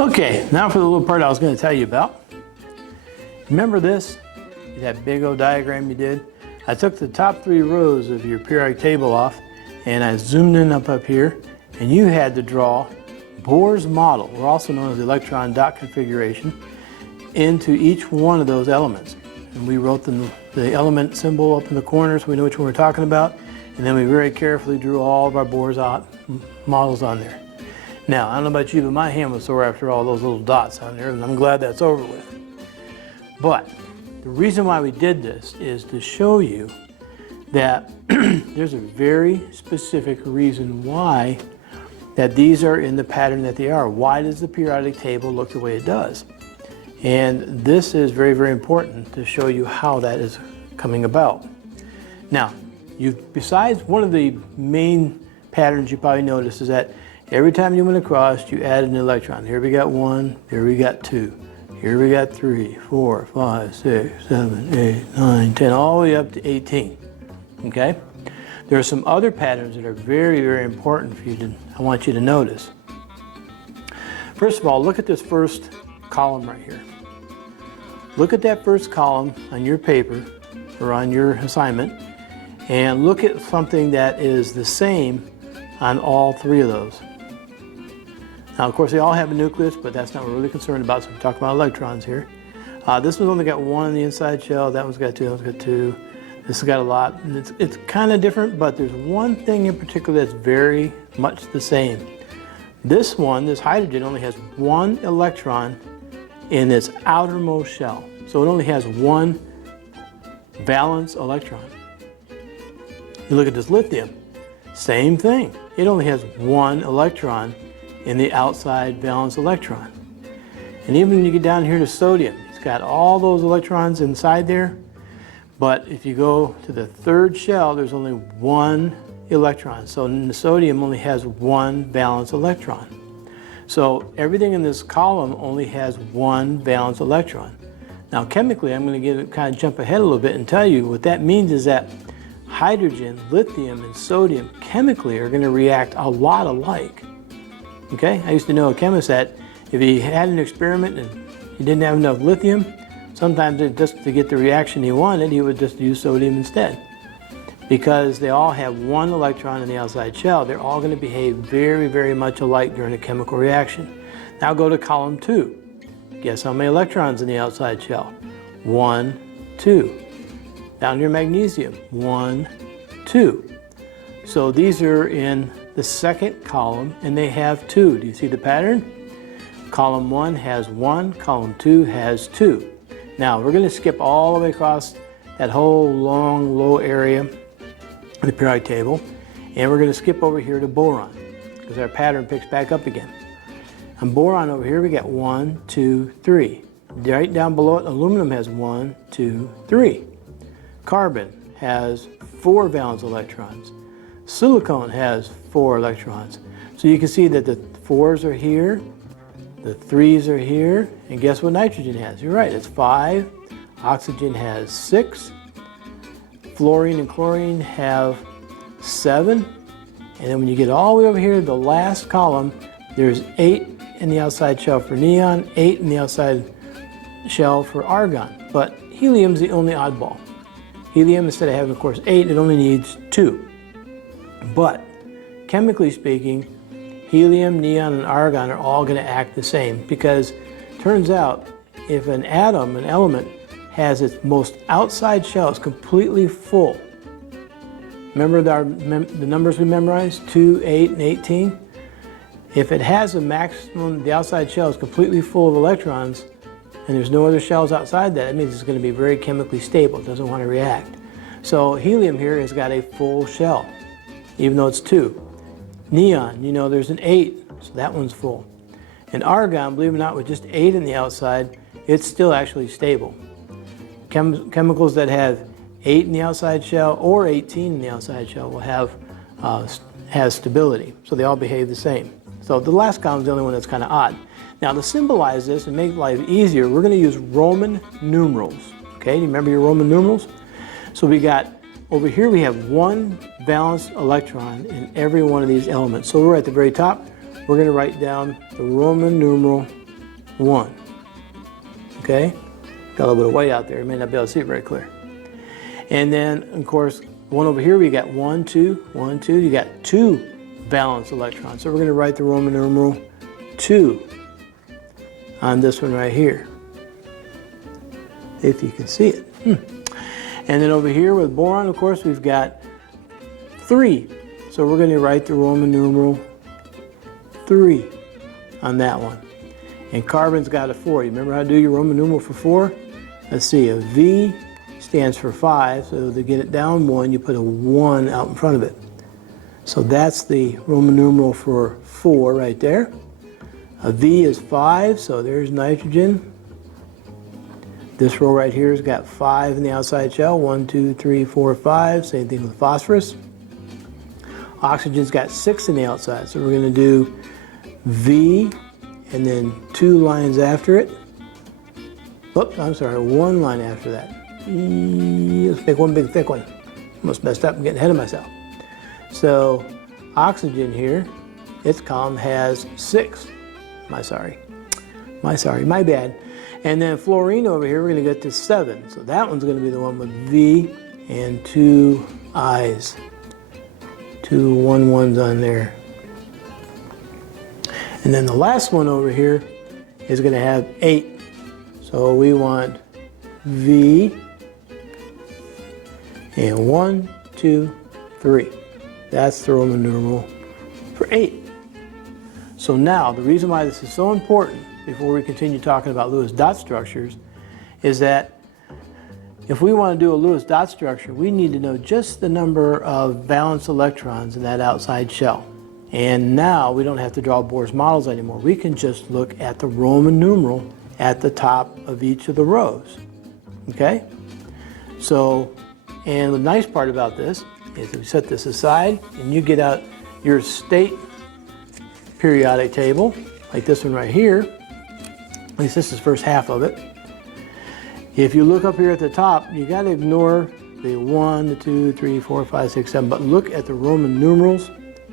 Okay, now for the little part I was going to tell you about. Remember this? That big old diagram you did? I took the top 3 rows of your periodic table off and I zoomed in up here, and you had to draw Bohr's model, or also known as the electron dot configuration, into each one of those elements. And we wrote the element symbol up in the corner so we know which one we're talking about, and then we very carefully drew all of our Bohr's models on there. Now, I don't know about you, but my hand was sore after all those little dots on there, and I'm glad that's over with. But the reason why we did this is to show you that there's a very specific reason why that these are in the pattern that they are. Why does the periodic table look the way it does? And this is very, very important to show you how that is coming about. Now, besides, one of the main patterns you probably noticed is that every time you went across, you added an electron. Here we got 1, here we got 2, here we got 3, 4, 5, 6, 7, 8, 9, 10, all the way up to 18. Okay? There are some other patterns that are very, very important for you to, I want you to notice. First of all, look at this first column right here. Look at that first column on your paper or on your assignment, and look at something that is the same on all 3 of those. Now, of course, they all have a nucleus, but that's not what we're really concerned about, so we're talking about electrons here. This one's only got 1 on the inside shell, that one's got 2, that one's got 2. This has got a lot, and it's kind of different, but there's one thing in particular that's very much the same. This one, this hydrogen, only has 1 electron in its outermost shell. So it only has 1 valence electron. You look at this lithium, same thing. It only has 1 electron in the outside valence electron. And even when you get down here to sodium, it's got all those electrons inside there. But if you go to the 3rd shell, there's only 1 electron. So the sodium only has 1 valence electron. So everything in this column only has 1 valence electron. Now chemically, I'm going to kind of jump ahead a little bit and tell you what that means is that hydrogen, lithium, and sodium chemically are going to react a lot alike. Okay? I used to know a chemist that if he had an experiment and he didn't have enough lithium, sometimes just to get the reaction he wanted, he would just use sodium instead. Because they all have 1 electron in the outside shell, they're all going to behave very, very much alike during a chemical reaction. Now go to column 2. Guess how many electrons in the outside shell? 1, 2. Down here, magnesium, 1, 2. So these are in the 2nd column, and they have 2. Do you see the pattern? Column 1 has 1, column 2 has 2. Now, we're going to skip all the way across that whole long, low area of the periodic table, and we're going to skip over here to boron, because our pattern picks back up again. On boron over here, we got 1, 2, 3. Right down below it, aluminum has 1, 2, 3. Carbon has 4 valence electrons. Silicon has 4 electrons. So you can see that the 4s are here, the 3s are here, and guess what nitrogen has? You're right, it's 5. Oxygen has 6. Fluorine and chlorine have 7. And then when you get all the way over here to the last column, there's 8 in the outside shell for neon, 8 in the outside shell for argon. But helium's the only oddball. Helium, instead of having, of course, 8, it only needs 2. But chemically speaking, helium, neon, and argon are all going to act the same, because it turns out if an atom, an element, has its most outside shell is completely full. Remember the numbers we memorized? 2, 8, and 18? If it has a maximum, the outside shell is completely full of electrons, and there's no other shells outside that, it means it's going to be very chemically stable. It doesn't want to react. So helium here has got a full shell, even though it's 2. Neon, you know, there's an 8, so that one's full. And argon, believe it or not, with just 8 in the outside, it's still actually stable. Chemicals that have 8 in the outside shell or 18 in the outside shell will have stability, so they all behave the same. So the last column is the only one that's kind of odd. Now to symbolize this and make life easier, we're going to use Roman numerals. Okay, do you remember your Roman numerals? So we got, over here we have 1 valence electron in every one of these elements. So we're at the very top, we're going to write down the Roman numeral 1. Okay? Got a little bit of white out there. You may not be able to see it very clear. And then, of course, one over here, we got 1, 2, 1, 2. You got 2 valence electrons. So we're going to write the Roman numeral 2 on this one right here, if you can see it. And then over here with boron, of course, we've got 3. So we're going to write the Roman numeral 3 on that one. And carbon's got a 4. You remember how to do your Roman numeral for 4? Let's see, a V stands for 5, so to get it down 1, you put a 1 out in front of it. So that's the Roman numeral for 4 right there. A V is 5, so there's nitrogen. This row right here has got 5 in the outside shell. 1, 2, 3, 4, 5. Same thing with phosphorus. Oxygen's got 6 in the outside, so we're going to do V and then 2 lines after it. Oops, I'm sorry, 1 line after that. Let's make one big thick one. Almost messed up, I'm getting ahead of myself. So oxygen here, its column has 6. My bad. And then fluorine over here, we're going to get to 7. So that one's going to be the one with V and 2 I's. 2 1s on there. And then the last one over here is going to have 8. So we want V and 1, 2, 3. That's the Roman numeral for 8. So now, the reason why this is so important, before we continue talking about Lewis dot structures, is that if we want to do a Lewis dot structure, we need to know just the number of valence electrons in that outside shell. And now we don't have to draw Bohr's models anymore. We can just look at the Roman numeral at the top of each of the rows. Okay? So, and the nice part about this is we set this aside and you get out your state periodic table, like this one right here. At least this is the first half of it. If you look up here at the top, you got to ignore the 1, the 2, 3, 4, 5, 6, 7, but look at the Roman numerals.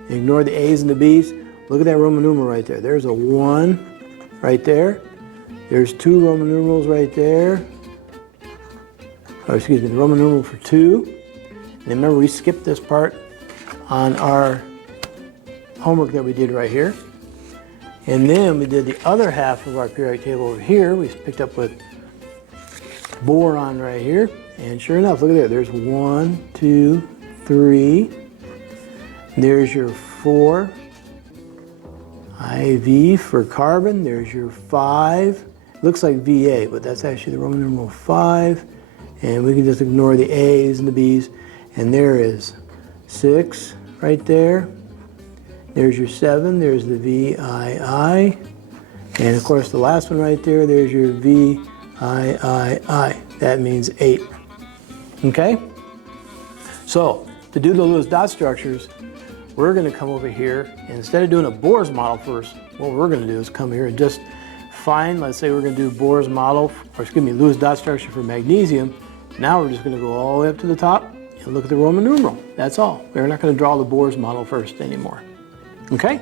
Ignore the A's and the B's. Look at that Roman numeral right there. There's a 1 right there. There's 2 Roman numerals right there. Or excuse me, the Roman numeral for 2. And remember, we skipped this part on our homework that we did right here. And then we did the other half of our periodic table over here. We picked up with boron right here. And sure enough, look at there. There's 1, 2, 3. There's your 4. IV for carbon. There's your 5. Looks like VA, but that's actually the Roman numeral 5. And we can just ignore the A's and the B's. And there is 6 right there. There's your 7. There's the VII. And of course, the last one right there, there's your VIII. That means 8. Okay? So, to do the Lewis dot structures, we're going to come over here, and instead of doing a Bohr's model first, what we're going to do is come here and just find, let's say we're going to do Bohr's model, or excuse me, Lewis dot structure for magnesium. Now we're just going to go all the way up to the top and look at the Roman numeral. That's all. We're not going to draw the Bohr's model first anymore. Okay?